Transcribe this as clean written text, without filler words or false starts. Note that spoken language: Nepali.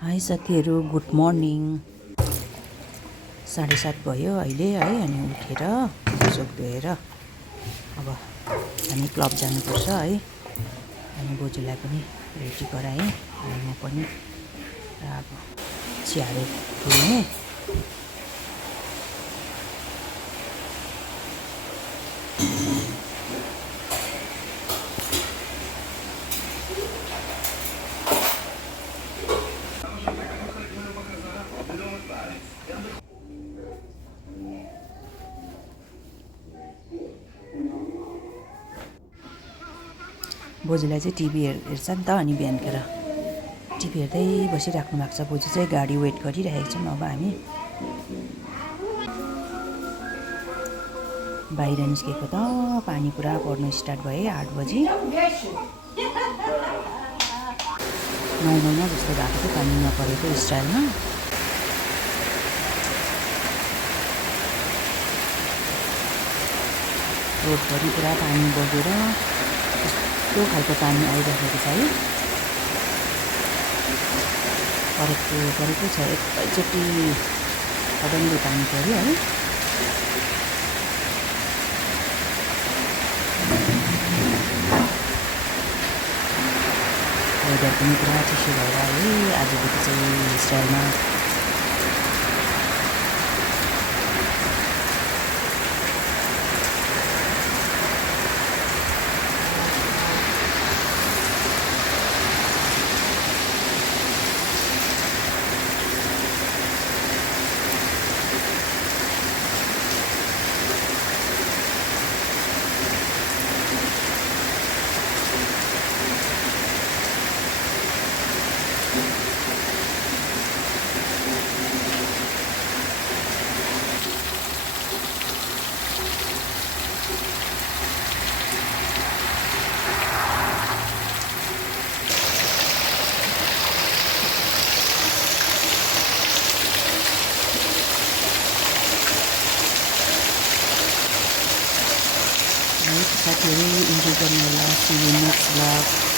हाई साथीहरू, गुड मर्निङ। 7:30 भयो अहिले है। अनि उठेर मुखसुख धोएर अब हामी क्लब जानुपर्छ है। अनि बोजूलाई पनि रेडी गराएँ अनि म पनि अब चियाहरू पिएँ। बोजूलाई चाहिँ टिभी हेर्छ नि त। अनि बिहानखेर टिभी हेर्दै बसिराख्नु भएको छ। बोजू चाहिँ गाडी वेट गरिरहेको छौँ। अब हामी बाहिर निस्केको त पानी पुरा पर्नु स्टार्ट भयो 8 बजी। 9 महिना जस्तो भएको थियो पानी नपरेको स्टाइलमा। रोडभरि पुरा पानी बगेर यस्तो खालको पानी आइरहेको छ है। परेको छ एकैचोटि सडनली पानी पऱ्यो है। वेदर पनि पुरा चिसो भएर है आजदेखि चाहिँ स्टाइलमा। साथीहरू इन्जोय गर्नु होला। See you next vlog.